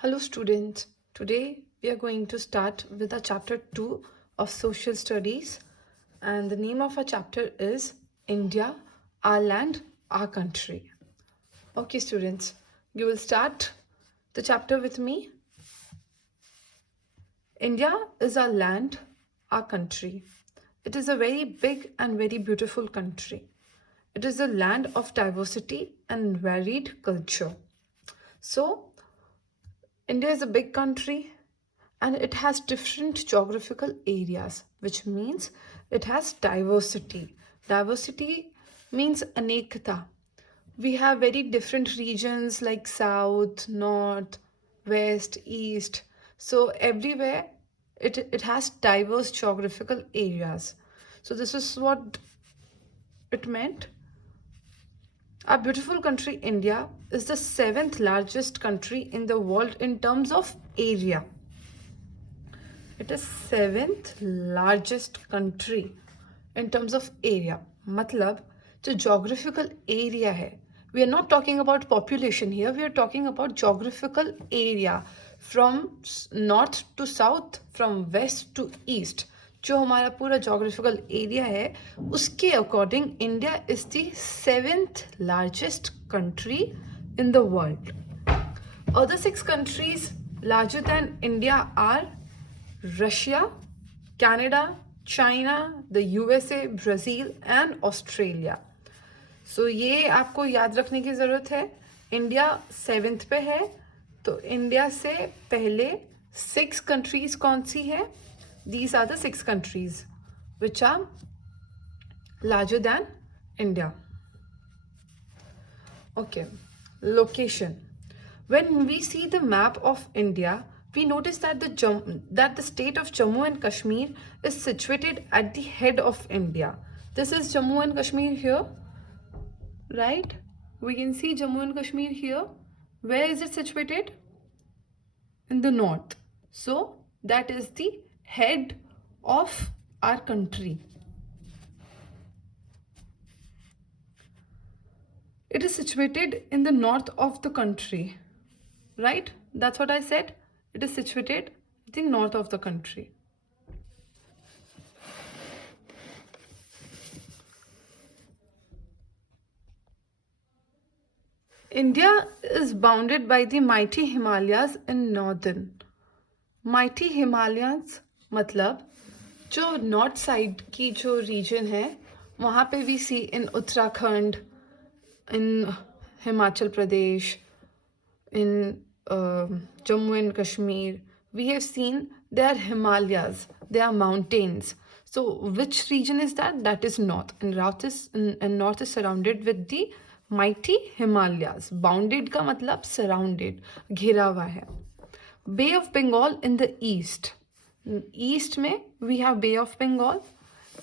Hello students, today we are going to start with our chapter 2 of social studies, and the name of our chapter is India, our land, our country. Okay students, you will start the chapter with me. India is our land, our country. It is a very big and very beautiful country. It is a land of diversity and varied culture. So, India is a big country and it has different geographical areas, which means it has diversity. Diversity means anekta. We have very different regions like south, north, west, east. So everywhere it has diverse geographical areas. So this is what it meant. Our beautiful country, India, is the seventh largest country in the world in terms of area. It is seventh largest country in terms of area. मतलब जो geographical area है, we are not talking about population here, we are talking about geographical area from north to south, from west to east. जो हमारा पूरा geographical area है, उसके according India is the seventh largest country in the world. Other 6 countries larger than India are Russia, Canada, China, the USA, Brazil and Australia. So ये आपको याद रखने की ज़रूरत है. इंडिया 7th पे है, तो इंडिया से पहले 6 countries कौन सी है? These are the 6 countries which are larger than India. Okay, location. When we see the map of India, we notice that the state of Jammu and Kashmir is situated at the head of India. This is Jammu and Kashmir here, right? We can see Jammu and Kashmir here. Where is it situated? In the north. So that is the head of our country. It is situated in the north of the country, right? That's what I said. It is situated in the north of the country. India is bounded by the mighty Himalayas in northern. Mighty Himalayas मतलब जो north side की जो reason है वहाँ पे we see in Uttarakhand, in Himachal Pradesh, in Jammu and Kashmir, we have seen there are Himalayas, there are mountains. So which region is that? That is north, and north is surrounded with the mighty Himalayas. Bounded का मतलब surrounded, घिरा हुआ है. Bay of Bengal in the east. East में we have Bay of Bengal,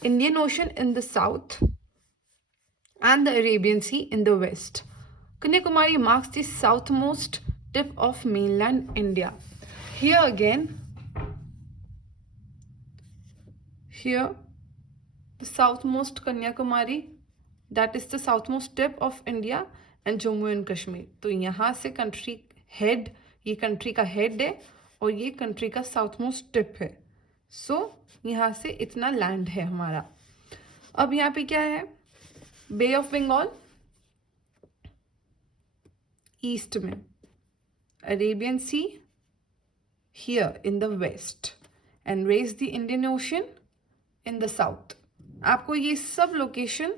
Indian Ocean in the south, and the Arabian Sea in the west. Kanyakumari marks the southmost tip of mainland India. Here again, here the southmost Kanyakumari, that is the southmost tip of India, and Jammu and Kashmir. तो यहाँ से country head, ये country का head है और ये country का southmost tip है. So यहाँ से इतना land है हमारा. अब यहाँ पे क्या है? Bay of Bengal east में, Arabian Sea here in the west, and raise the Indian Ocean in the south. आपको ये सब लोकेशन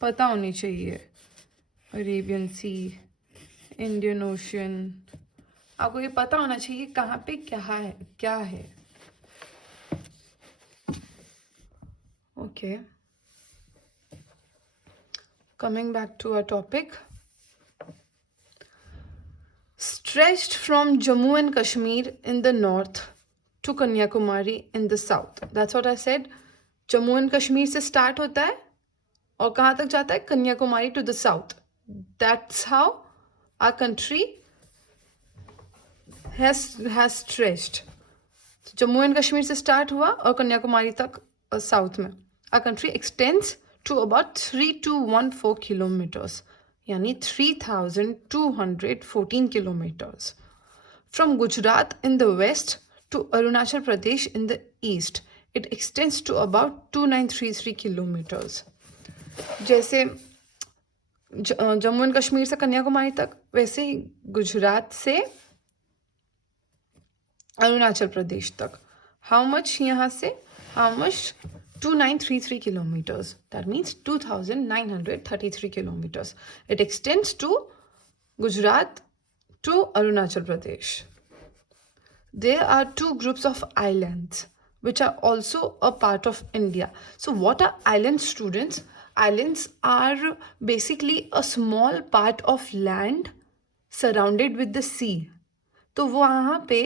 पता होनी चाहिए. Arabian Sea, Indian Ocean, आपको ये पता होना चाहिए कहाँ पे क्या है. Okay. Coming back to our topic. Stretched from Jammu and Kashmir in the north to Kanyakumari in the south. That's what I said. Jammu and Kashmir से start होता है और कहाँ तक जाता है? Kanyakumari to the south. That's how our country has stretched. So, Jammu and Kashmir से start हुआ और कन्याकुमारी तक south में. Our country extends to about 3214 kilometers. यानी 3214 kilometers. From Gujarat in the west to Arunachal Pradesh in the east. It extends to about 2933 kilometers. जैसे Jammu and Kashmir से कन्याकुमारी तक, वैसे ही गुजरात से अरुणाचल प्रदेश तक. हाउ मच यहाँ से? How much? 2933 kilometers. That means 2933 kilometers. It extends to Gujarat to Arunachal Pradesh. There are two groups of islands which are also a part of India. So what are islands, students? Islands are basically a small part of land surrounded with the sea. तो वो वहाँ पे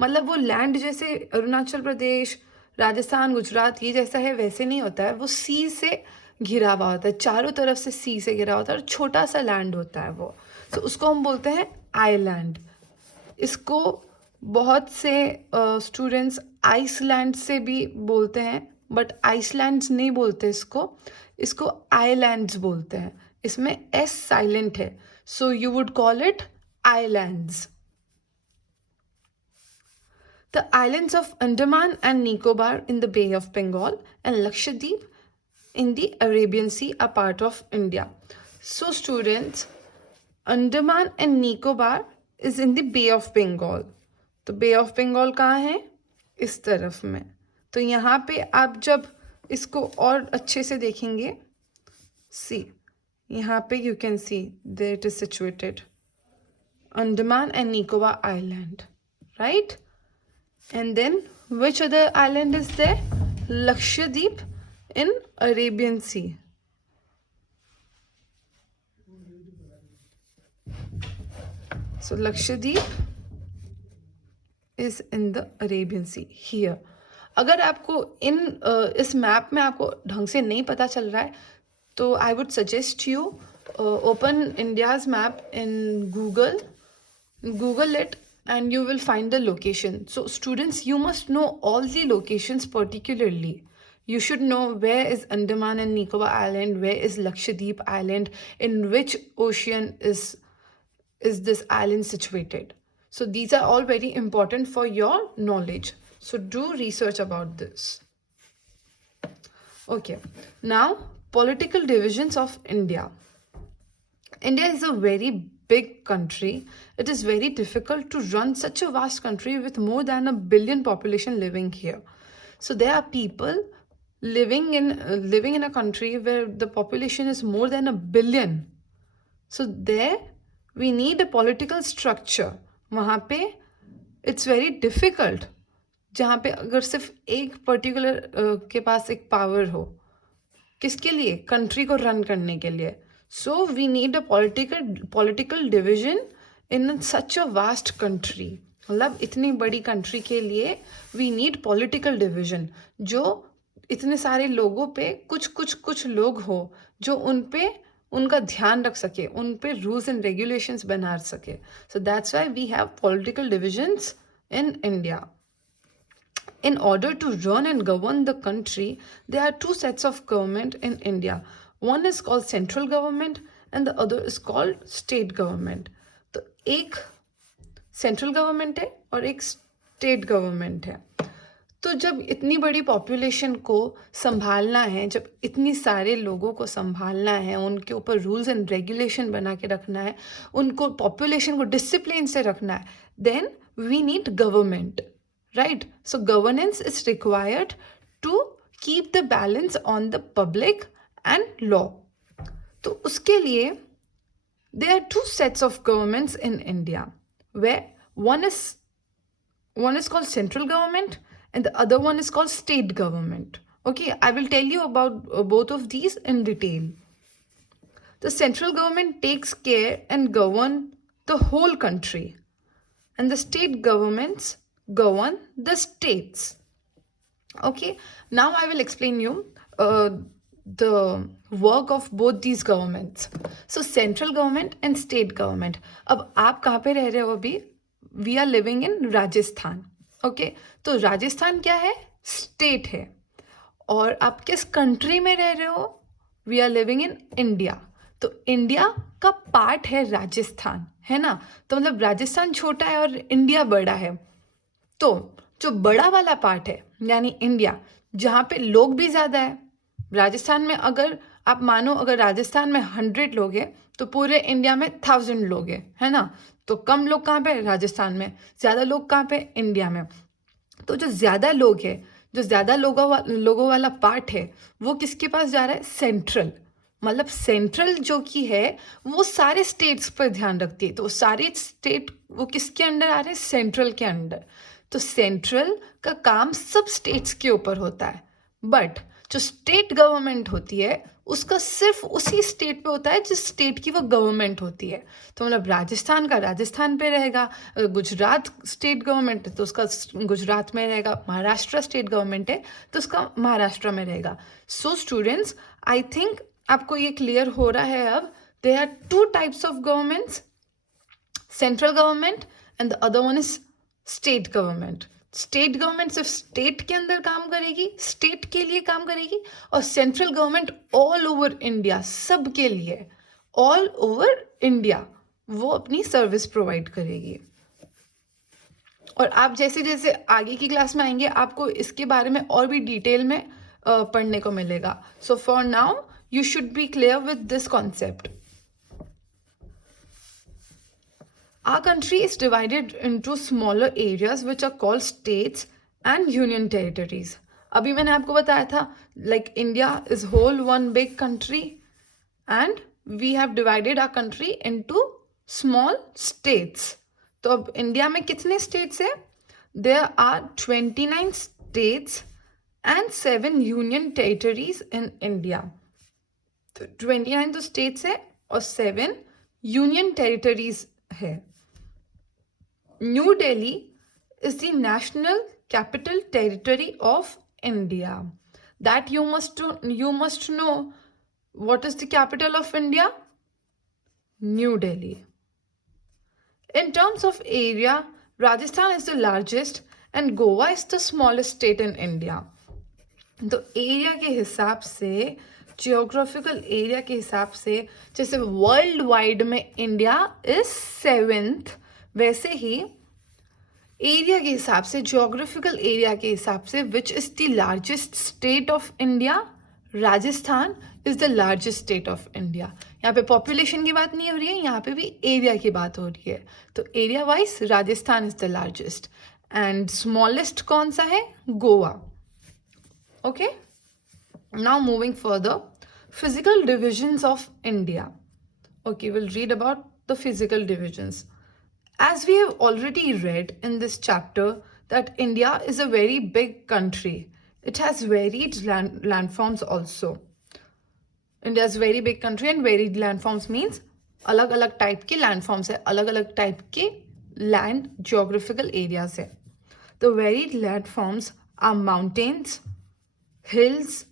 मतलब वो land जैसे अरुणाचल प्रदेश, राजस्थान, गुजरात ये जैसा है वैसे नहीं होता है. वो सी से घिरा हुआ होता है, चारों तरफ से सी से घिरा होता है और छोटा सा लैंड होता है वो. तो उसको हम बोलते हैं आइलैंड. इसको बहुत से स्टूडेंट्स आइसलैंड से भी बोलते हैं, बट आइसलैंड्स नहीं बोलते इसको आइलैंड्स बोलते हैं. इसमें एस साइलेंट है, so you would call it islands. The islands of Andaman and Nicobar in the Bay of Bengal and Lakshadweep in the Arabian Sea are part of India. So students, Andaman and Nicobar is in the Bay of Bengal. तो Bay of Bengal कहाँ है? इस तरफ में. तो यहाँ पे आप जब इसको और अच्छे से देखेंगे, see, यहाँ पे you can see there it is situated. Andaman and Nicobar Island, right? And then which other island is there? Lakshadweep in Arabian Sea. So Lakshadweep is in the Arabian Sea here. अगर आपको इस map में आपको ढंग से नहीं पता चल रहा है तो I would suggest you open India's map in Google it, and you will find the location. So students, you must know all the locations particularly. You should know where is Andaman and Nicobar Island, where is Lakshadweep Island, in which ocean is this island situated. So these are all very important for your knowledge. So do research about this. Okay, now political divisions of India. India is a very big country. It is very difficult to run such a vast country with more than 1 billion population living here. So there are people living in a country where the population is more than 1 billion. So there we need a political structure. वहाँ पे it's very difficult. जहाँ पे अगर सिर्फ एक particular के पास एक power हो, किसके लिए? कंट्री को रन करने के लिए. So we need a political division in such a vast country. मतलब इतनी बड़ी कंट्री के लिए we need political division, जो इतने सारे लोगों पे कुछ लोग हो जो उन पे उनका ध्यान रख सके, उन पे रूल्स एंड रेगुलेशंस बना सके. So that's why we have political divisions in India. In order to run and govern the country, there are two sets of government in India. One is called central government and the other is called state government. तो एक central government है और एक state government है. तो जब इतनी बड़ी पॉपुलेशन को संभालना है, जब इतनी सारे लोगों को संभालना है, उनके ऊपर रूल्स एंड रेगुलेशन बना के रखना है, उनको पॉपुलेशन को डिसिप्लिन से रखना है, then we need government, right? So governance is required to keep the balance on the public and law. तो उसके लिए there are two sets of governments in India, where one is called central government and the other one is called state government. Okay, I will tell you about both of these in detail. The central government takes care and govern the whole country, and the state governments govern the states. Okay, now I will explain you the work of both these governments. So central government and state government. अब आप कहाँ पे रह रहे हो अभी? We are living in Rajasthan. Okay, तो राजस्थान क्या है? स्टेट है. और आप किस कंट्री में रह रहे हो? We are living in India. तो इंडिया का पार्ट है राजस्थान. है ना। तो मतलब राजस्थान छोटा है और इंडिया बड़ा है। तो जो बड़ा वाला पार्ट है यानी इंडिया, जहाँ पे लोग भी ज़्यादा है, राजस्थान में अगर आप मानो अगर राजस्थान में 100 लोग हैं तो पूरे इंडिया में 1000 लोग हैं, है ना। तो कम लोग कहाँ पे, राजस्थान में। ज़्यादा लोग कहाँ पे, इंडिया में। तो जो ज़्यादा लोग हैं, जो ज़्यादा लोगों वाला पार्ट है, वो किसके पास जा रहा है, सेंट्रल। मतलब सेंट्रल जो की है वो सारे स्टेट्स पर ध्यान रखती है। तो सारे स्टेट वो किसके अंडर आ रहे हैं, सेंट्रल के अंडर। तो सेंट्रल का काम सब स्टेट्स के ऊपर होता है, बट जो स्टेट गवर्नमेंट होती है उसका सिर्फ उसी स्टेट पे होता है जिस स्टेट की वो गवर्नमेंट होती है। तो मतलब राजस्थान का राजस्थान पे रहेगा, अगर गुजरात स्टेट गवर्नमेंट है तो उसका गुजरात में रहेगा, महाराष्ट्र स्टेट गवर्नमेंट है तो उसका महाराष्ट्र में रहेगा। सो स्टूडेंट्स, आई थिंक आपको ये क्लियर हो रहा है अब। There are two types of governments, central government and the other one is state government. State government सिर्फ स्टेट के अंदर काम करेगी, स्टेट के लिए काम करेगी, और central government all over India, सब के लिए, ऑल ओवर इंडिया वो अपनी सर्विस प्रोवाइड करेगी। और आप जैसे जैसे आगे की क्लास में आएंगे आपको इसके बारे में और भी डिटेल में पढ़ने को मिलेगा। So for now you should be clear with this concept. Our country is divided into smaller areas which are called states and union territories. अभी मैंने आपको बताया था like India is whole one big country and we have divided our country into small states. तो अब India में कितने states हैं? There are 29 states and 7 union territories in India. तो 29 तो states है और 7 union territories है। New Delhi is the national capital territory of India. That you must know. What is the capital of India? New Delhi. In terms of area, Rajasthan is the largest and Goa is the smallest state in India. तो area के हिसाब से, geographical area के हिसाब से, जैसे world wide में India is 7th, वैसे ही एरिया के हिसाब से, जियोग्राफिकल एरिया के हिसाब से, which is the largest state of India, Rajasthan is the largest state of India. यहाँ पे पॉपुलेशन की बात नहीं हो रही है, यहाँ पे भी एरिया की बात हो रही है। तो area wise Rajasthan is the largest and smallest कौन सा है, Goa. Okay, now moving further, physical divisions of India. Okay, will read about the physical divisions. As we have already read in this chapter that India is a very big country. It has varied landforms also. India is a very big country and varied landforms means अलग-अलग type के landforms है, अलग-अलग type के land geographical areas है. The varied landforms are mountains, hills,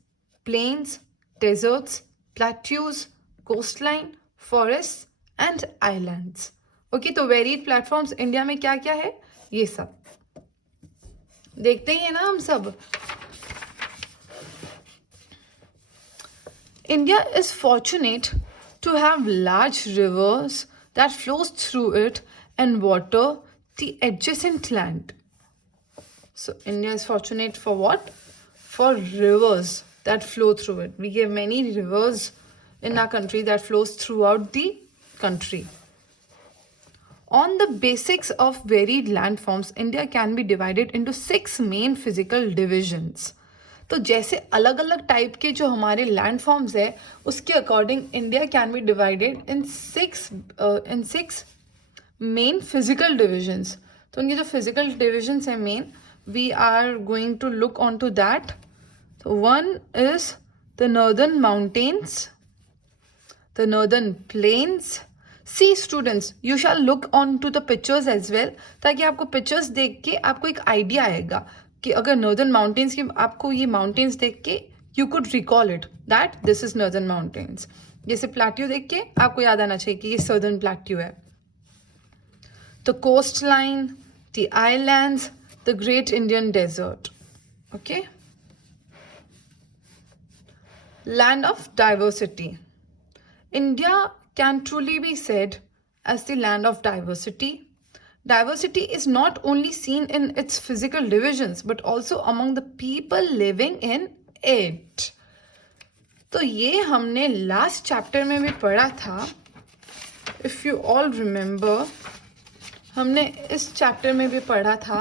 plains, deserts, plateaus, coastline, forests and islands. Okay, तो varied platforms India में क्या क्या है, ये सब देखते ही है ना हम सब। India is fortunate to have large rivers that flows through it and water the adjacent land. So India is fortunate for what, for rivers that flow through it. We have many rivers in our country that flows throughout the country. On the basics of varied landforms, India can be divided into 6 main physical divisions. तो जैसे अलग अलग type के जो हमारे landforms है उसके according India can be divided in 6 main physical divisions. तो उनके जो फिजिकल डिविजन्स हैं main, we are going to look on to that. तो one is the northern mountains, the northern plains. See students, you shall look on to the pictures as well, ताकि आपको pictures देख के आपको एक idea आएगा कि अगर नॉर्दर्न माउंटेन्स की, आपको ये माउंटेन्स देख के you could recall it that this is northern mountains. जैसे प्लेट्यू देख के आपको याद आना चाहिए कि ये सदर्न प्लेट्यू है. The coast line, the islands, the great Indian desert. Okay, land of diversity. India can truly be said as the land of diversity. Diversity is not only seen in its physical divisions but also among the people living in it. तो ये हमने last chapter में भी पढ़ा था. If you all remember, हमने इस chapter में भी पढ़ा था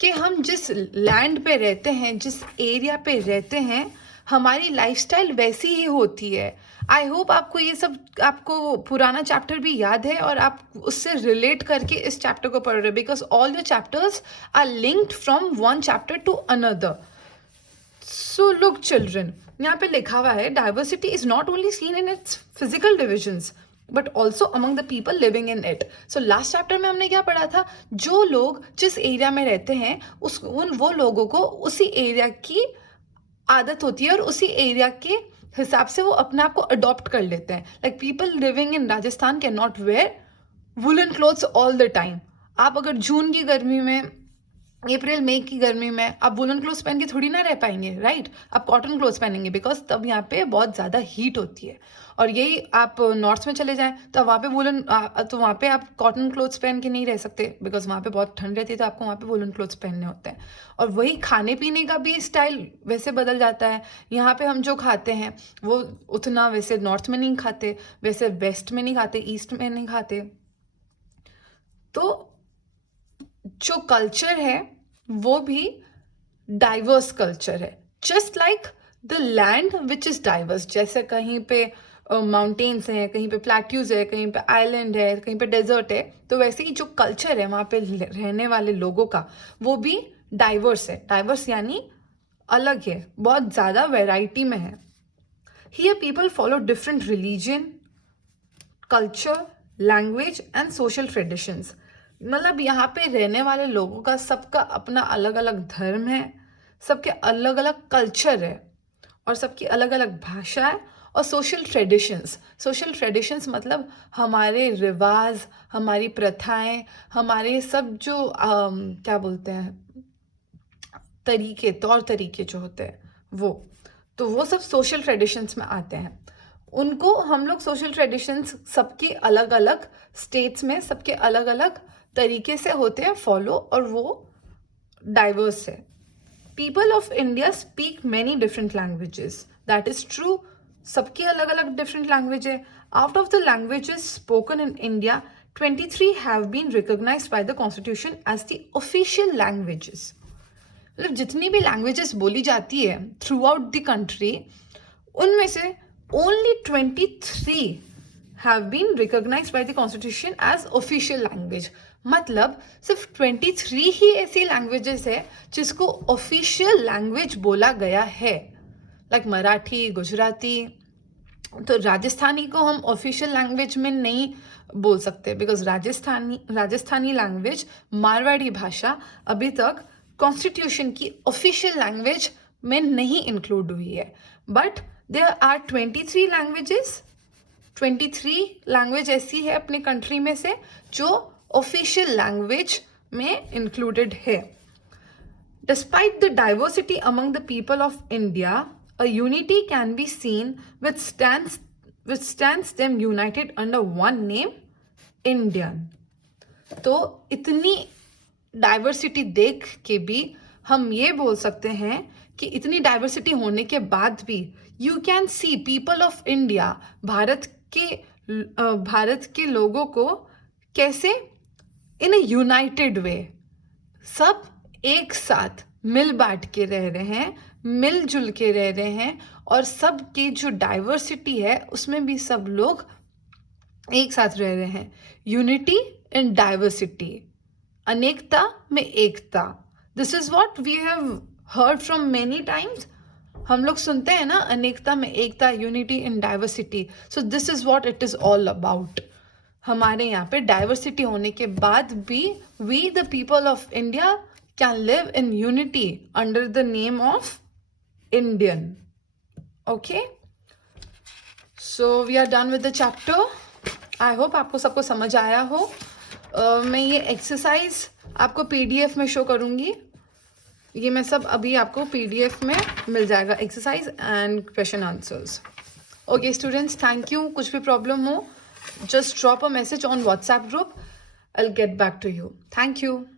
कि हम जिस लैंड पे रहते हैं, जिस एरिया पे रहते हैं, हमारी लाइफस्टाइल वैसी ही होती है. आई होप आपको ये सब, आपको पुराना चैप्टर भी याद है और आप उससे रिलेट करके इस चैप्टर को पढ़ रहे हो, because all the chapters are linked from one chapter to another. So look children, यहाँ पे लिखा हुआ है diversity is not only seen in its physical divisions but also among the people living in it. So last chapter में हमने क्या पढ़ा था, जो लोग जिस एरिया में रहते हैं वो लोगों को उसी एरिया की आदत होती है और उसी एरिया के हिसाब से वो अपने आप को अडॉप्ट कर लेते हैं. Like people living in Rajasthan can not wear woollen clothes all the time. आप अगर जून की गर्मी में, अप्रैल मई की गर्मी में आप वुलन क्लोथ्स पहन के थोड़ी ना रह पाएंगे, राइट? आप कॉटन क्लोथ्स पहनेंगे बिकॉज तब यहाँ पे बहुत ज़्यादा हीट होती है. और यही आप नॉर्थ में चले जाएं तो वहाँ पे तो वहाँ पे आप कॉटन क्लोथ्स पहन के नहीं रह सकते बिकॉज वहाँ पे बहुत ठंड रहती है, तो आपको वहाँ पे वुलन क्लोथ्स पहनने होते हैं. और वही खाने पीने का भी स्टाइल वैसे बदल जाता है. यहाँ पे हम जो खाते हैं वो उतना वैसे नॉर्थ में नहीं खाते, वैसे वेस्ट में नहीं खाते, ईस्ट में नहीं खाते. तो जो कल्चर है वो भी डाइवर्स कल्चर है, just like the land which is diverse. जैसे कहीं पे माउंटेन्स हैं, कहीं पे प्लेट्यूज है, कहीं पे आइलैंड है, कहीं पे डेजर्ट है, तो वैसे ही जो कल्चर है वहाँ पे रहने वाले लोगों का वो भी डाइवर्स है. डाइवर्स यानी अलग है, बहुत ज़्यादा वैरायटी में है. Here people follow different religion, culture, language and social traditions. मतलब यहाँ पे रहने वाले लोगों का सबका अपना अलग अलग धर्म है, सबके अलग अलग कल्चर है और सबकी अलग अलग भाषा है. और सोशल ट्रेडिशंस मतलब हमारे रिवाज, हमारी प्रथाएं, हमारे सब जो क्या बोलते हैं तौर तरीके जो होते हैं वो सब सोशल ट्रेडिशंस में आते हैं. उनको हम लोग सोशल ट्रेडिशंस सबके अलग अलग स्टेट्स में सबके अलग अलग तरीके से होते हैं फॉलो, और वो डाइवर्स है. People of India speak many different languages. That is true, सबके अलग अलग डिफरेंट लैंग्वेज है. Out of the languages spoken in India 23 have been recognised by the constitution as the official languages. मतलब जितनी भी लैंग्वेजेस बोली जाती है थ्रू आउट द कंट्री, उनमें से only 23 have been recognized by the constitution as official language. मतलब सिर्फ 23 ही ऐसी लैंग्वेजेस है जिसको ऑफिशियल लैंग्वेज बोला गया है. लाइक मराठी, गुजराती. तो राजस्थानी को हम ऑफिशियल लैंग्वेज में नहीं बोल सकते बिकॉज राजस्थानी लैंग्वेज, मारवाड़ी भाषा अभी तक कॉन्स्टिट्यूशन की ऑफिशियल लैंग्वेज में नहीं इंक्लूड हुई है. But there are 23 languages. 23 language ऐसी है अपने कंट्री में से जो ऑफिशियल लैंग्वेज में इंक्लूडेड है. Despite the diversity among the people of India, a unity can be seen which stands them united under one name, Indian. तो इतनी डाइवर्सिटी देख के भी हम ये बोल सकते हैं कि इतनी डाइवर्सिटी होने के बाद भी you can see people of India, Bharat के लोगों को कैसे इन ए यूनाइटेड वे सब एक साथ मिल बांट के रह रहे हैं, मिलजुल के रह रहे हैं. और सब की जो डाइवर्सिटी है उसमें भी सब लोग एक साथ रह रहे हैं. यूनिटी इन डाइवर्सिटी, अनेकता में एकता. This is what we have heard from many times. हम लोग सुनते हैं ना, अनेकता में एकता, unity in diversity. So this is what it is all about. हमारे यहाँ पे डाइवर्सिटी होने के बाद भी we the people of India can live in unity under the name of Indian. Okay, so we are done with the chapter. I hope आपको सबको समझ आया हो. मैं ये एक्सरसाइज आपको PDF में शो करूँगी. ये मैं सब अभी आपको PDF में मिल जाएगा, exercise and question answers. Okay students, thank you. कुछ भी प्रॉब्लम हो just drop a message on WhatsApp group. I'll get back to you. Thank you.